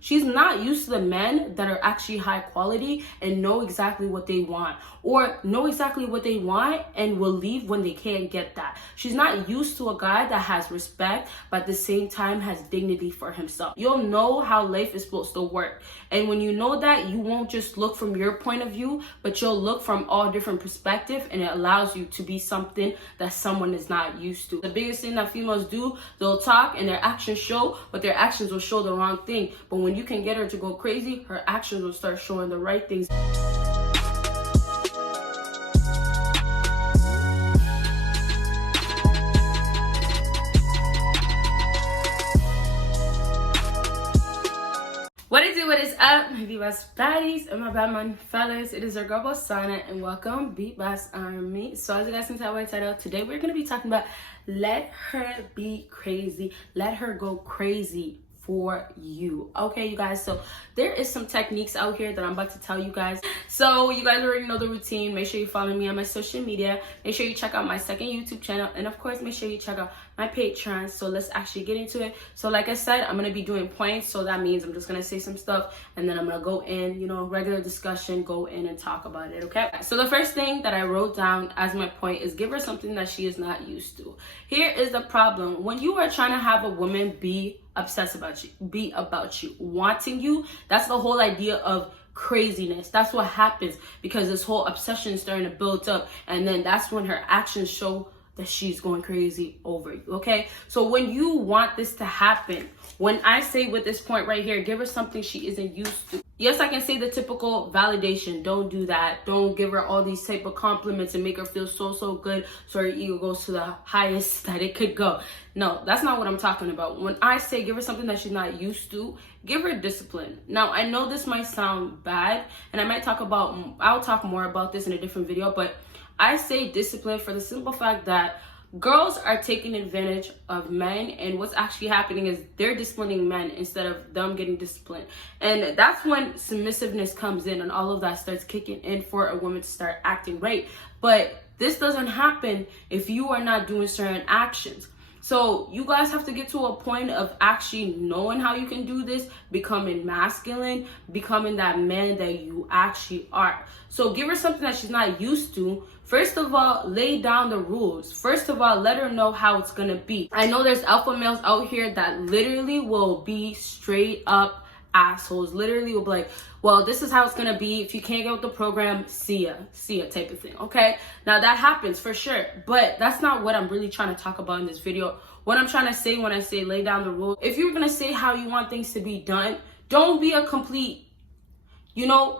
She's not used to the men that are actually high quality and know exactly what they want, or know exactly what they want and will leave when they can't get that. She's not used to a guy that has respect, but at the same time has dignity for himself. You'll know how life is supposed to work. And when you know that, you won't just look from your point of view, but you'll look from all different perspectives, and it allows you to be something that someone is not used to. The biggest thing that females do, they'll talk and their actions show, but their actions will show the wrong thing. But when you can get her to go crazy, her actions will start showing the right things. What is up, my BBossBaddies and my Batman fellas? It is your girl Bosana, and welcome BBossArmy. So as you guys can tell by the title, today we're going to be talking about let her be crazy. Let her go crazy for you. Okay, you guys, so there is some techniques out here that I'm about to tell you guys. So you guys already know the routine. Make sure you follow me on my social media. Make sure you check out my second YouTube channel, and of course make sure you check out my Patreon. So let's actually get into it. So like I said, I'm gonna be doing points, so that means I'm just gonna say some stuff and then I'm gonna go in, regular discussion, go in and talk about it. Okay, so the first thing that I wrote down as my point is give her something that she is not used to. Here is the problem: when you are trying to have a woman be obsessed about you, be about you, wanting you, that's the whole idea of craziness. That's what happens, because this whole obsession is starting to build up, and then that's when her actions show that she's going crazy over you. Okay, so when you want this to happen, when I say with this point right here, give her something she isn't used to. Yes, I can say the typical validation. Don't do that. Don't give her all these type of compliments and make her feel so good so her ego goes to the highest that it could go. No, that's not what I'm talking about. When I say give her something that she's not used to, give her discipline. Now, I know this might sound bad, and I'll talk more about this in a different video, but I say discipline for the simple fact that girls are taking advantage of men, and what's actually happening is they're disciplining men instead of them getting disciplined. And that's when submissiveness comes in and all of that starts kicking in for a woman to start acting right. But this doesn't happen if you are not doing certain actions. So you guys have to get to a point of actually knowing how you can do this, becoming masculine, becoming that man that you actually are. So give her something that she's not used to. First of all, lay down the rules. First of all, let her know how it's gonna be. I know there's alpha males out here that literally will be straight up assholes. Literally will be like, well, this is how it's gonna be. If you can't get with the program, see ya type of thing. Okay, now that happens for sure, but that's not what I'm really trying to talk about in this video. What I'm trying to say when I say lay down the rules, if you're gonna say how you want things to be done, don't be a complete,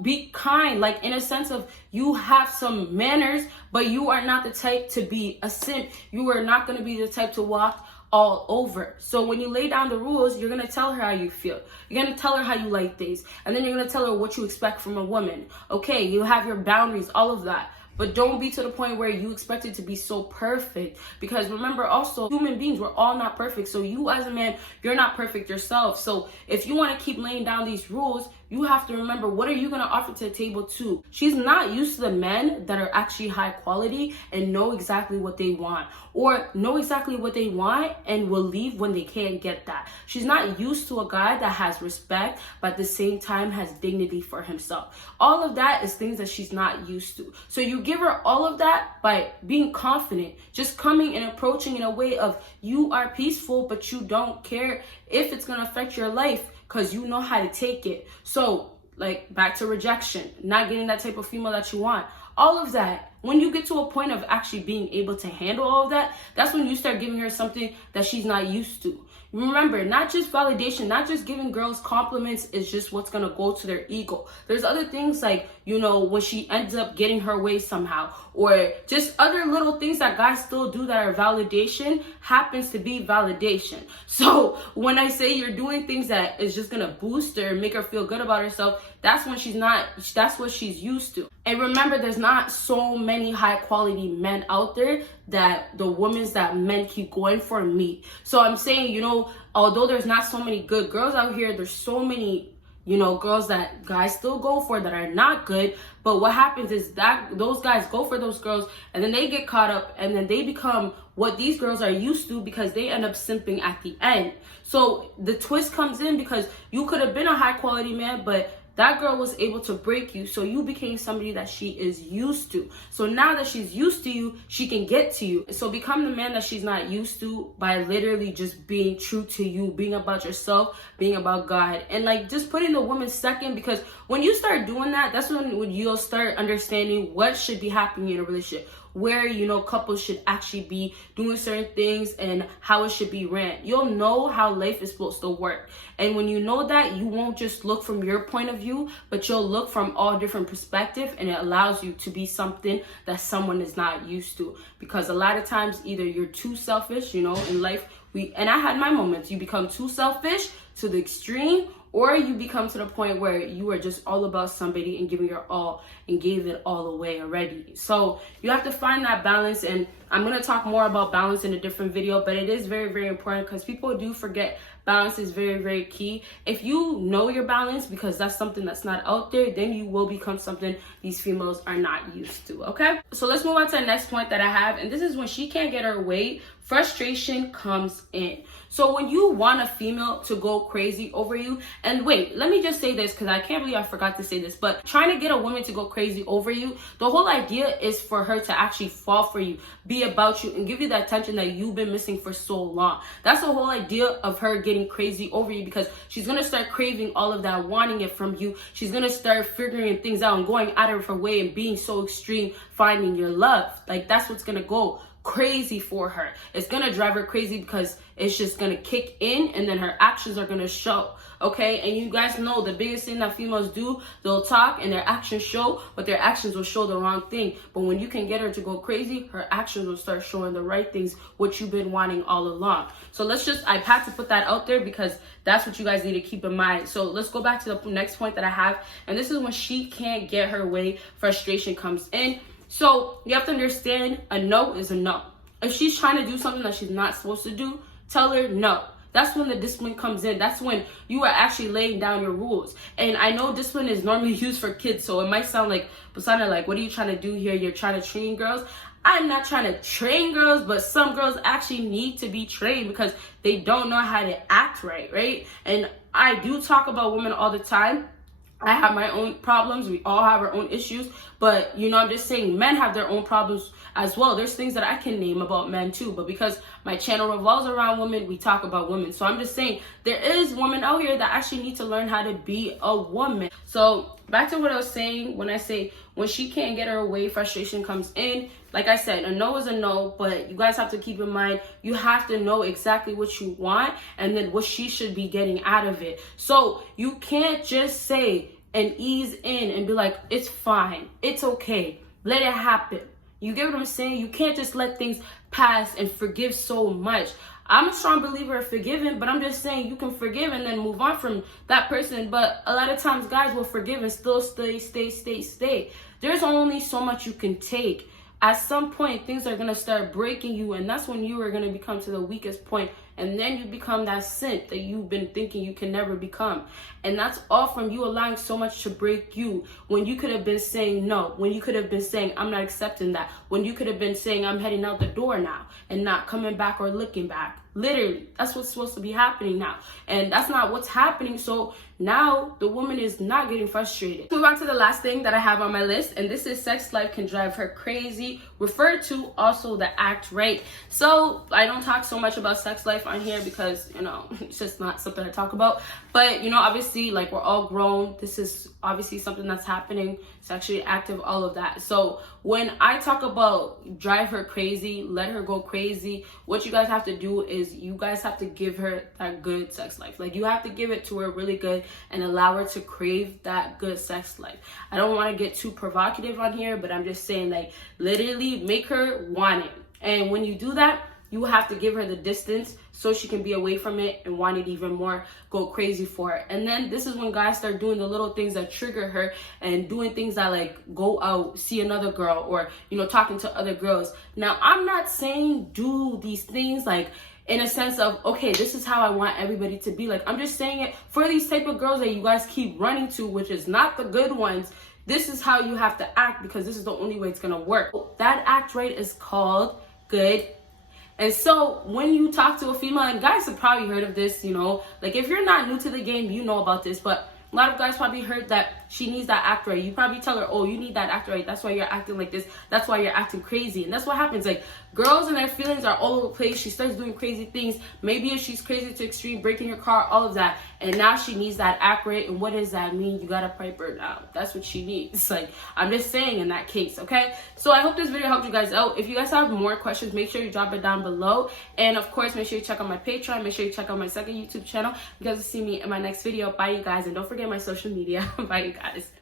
be kind, like in a sense of you have some manners, but you are not the type to be a simp. You are not going to be the type to walk all over. So when you lay down the rules, you're going to tell her how you feel. You're going to tell her how you like things. And then you're going to tell her what you expect from a woman. Okay, you have your boundaries, all of that. But don't be to the point where you expect it to be so perfect. Because remember also, human beings, we're all not perfect. So you as a man, you're not perfect yourself. So if you want to keep laying down these rules, you have to remember, what are you going to offer to the table too? She's not used to the men that are actually high quality and know exactly what they want, or know exactly what they want and will leave when they can't get that. She's not used to a guy that has respect, but at the same time has dignity for himself. All of that is things that she's not used to. So you give her all of that by being confident, just coming and approaching in a way of you are peaceful, but you don't care if it's going to affect your life, because you know how to take it. So, like, back to rejection, not getting that type of female that you want. All of that, when you get to a point of actually being able to handle all of that, that's when you start giving her something that she's not used to. Remember, not just validation, not just giving girls compliments is just what's going to go to their ego. There's other things like, when she ends up getting her way somehow, or just other little things that guys still do that are validation, happens to be validation. So when I say you're doing things that is just going to boost her and make her feel good about herself, that's when that's what she's used to. And remember, there's not so many high quality men out there that the women that men keep going for meet. So I'm saying, although there's not so many good girls out here, there's so many you know, girls that guys still go for that are not good. But what happens is that those guys go for those girls and then they get caught up and then they become what these girls are used to because they end up simping at the end. So the twist comes in because you could have been a high quality man, but that girl was able to break you, so you became somebody that she is used to. So now that she's used to you, she can get to you. So become the man that she's not used to by literally just being true to you, being about yourself, being about God, and like just putting the woman second. Because when you start doing that, that's when you'll start understanding what should be happening in a relationship, where, you know, couples should actually be doing certain things and how it should be ran. You'll know how life is supposed to work. And when you know that, you won't just look from your point of view, but you'll look from all different perspectives, and it allows you to be something that someone is not used to. Because a lot of times either you're too selfish, you know, in life, and I had my moments, you become too selfish to the extreme, or you become to the point where you are just all about somebody and giving your all and gave it all away already. So you have to find that balance, and I'm going to talk more about balance in a different video, but it is very, very important because people do forget balance is very, very key. If you know your balance, because that's something that's not out there, then you will become something these females are not used to, okay? So let's move on to the next point that I have, and this is when she can't get her way, frustration comes in. So when you want a female to go crazy over you, and wait, let me just say this because I can't believe I forgot to say this, but trying to get a woman to go crazy over you, the whole idea is for her to actually fall for you, be about you, and give you that attention that you've been missing for so long. That's the whole idea of her getting crazy over you, because she's going to start craving all of that, wanting it from you. She's going to start figuring things out and going out of her way and being so extreme, finding your love. Like, that's what's going to go crazy for her. It's gonna drive her crazy because it's just gonna kick in, and then her actions are gonna show. Okay, and you guys know the biggest thing that females do, they'll talk and their actions show, but their actions will show the wrong thing. But when you can get her to go crazy, her actions will start showing the right things, what you've been wanting all along. So I had to put that out there because that's what you guys need to keep in mind. So let's go back to the next point that I have, and this is when she can't get her way, frustration comes in. So you have to understand, a no is a no. If she's trying to do something that she's not supposed to do, tell her no. That's when the discipline comes in. That's when you are actually laying down your rules. And I know discipline is normally used for kids, so it might sound like, Bosana, like, what are you trying to do here? You're trying to train girls? I'm not trying to train girls, but some girls actually need to be trained because they don't know how to act right? And I do talk about women all the time. I have my own problems. We all have our own issues. But, you know, I'm just saying men have their own problems as well. There's things that I can name about men too. But because my channel revolves around women, we talk about women. So I'm just saying there is women out here that actually need to learn how to be a woman. So back to what I was saying, when I say when she can't get her way, frustration comes in. Like I said, a no is a no, but you guys have to keep in mind, you have to know exactly what you want and then what she should be getting out of it. So you can't just say and ease in and be like, it's fine, it's okay, let it happen. You get what I'm saying? You can't just let things pass and forgive so much. I'm a strong believer of forgiving, but I'm just saying you can forgive and then move on from that person. But a lot of times guys will forgive and still stay. There's only so much you can take. At some point, things are going to start breaking you, and that's when you are going to become to the weakest point, and then you become that saint that you've been thinking you can never become. And that's all from you allowing so much to break you, when you could have been saying no, when you could have been saying, I'm not accepting that, when you could have been saying, I'm heading out the door now, and not coming back or looking back. Literally, that's what's supposed to be happening now. And that's not what's happening. So now the woman is not getting frustrated. Move on to the last thing that I have on my list, and this is sex life can drive her crazy, referred to also the act right. So I don't talk so much about sex life on here because, you know, it's just not something I talk about. But, you know, obviously, like, we're all grown. This is obviously something that's happening. It's actually active, all of that. So when I talk about drive her crazy, let her go crazy, what you guys have to do is you guys have to give her that good sex life. Like, you have to give it to her really good and allow her to crave that good sex life. I don't want to get too provocative on here, but I'm just saying, like, literally make her want it. And when you do that, you have to give her the distance so she can be away from it and want it even more, go crazy for it. And then this is when guys start doing the little things that trigger her and doing things that, like, go out, see another girl, or, you know, talking to other girls. Now, I'm not saying do these things like in a sense of, okay, this is how I want everybody to be. Like, I'm just saying it for these type of girls that you guys keep running to, which is not the good ones. This is how you have to act, because this is the only way it's gonna work. That act right is called good. And so when you talk to a female, and guys have probably heard of this, you know, like if you're not new to the game, you know about this, but a lot of guys probably heard that she needs that act right. You probably tell her, oh, you need that act right. That's why you're acting like this. That's why you're acting crazy. And that's what happens. Like, girls and their feelings are all over the place. She starts doing crazy things. Maybe if she's crazy to extreme, breaking your car, all of that. And now she needs that act right. And what does that mean? You gotta pipe her down. That's what she needs. Like, I'm just saying in that case, okay? So I hope this video helped you guys out. If you guys have more questions, make sure you drop it down below. And of course, make sure you check out my Patreon. Make sure you check out my second YouTube channel. You guys will see me in my next video. Bye, you guys. And don't forget my social media. Bye, you guys.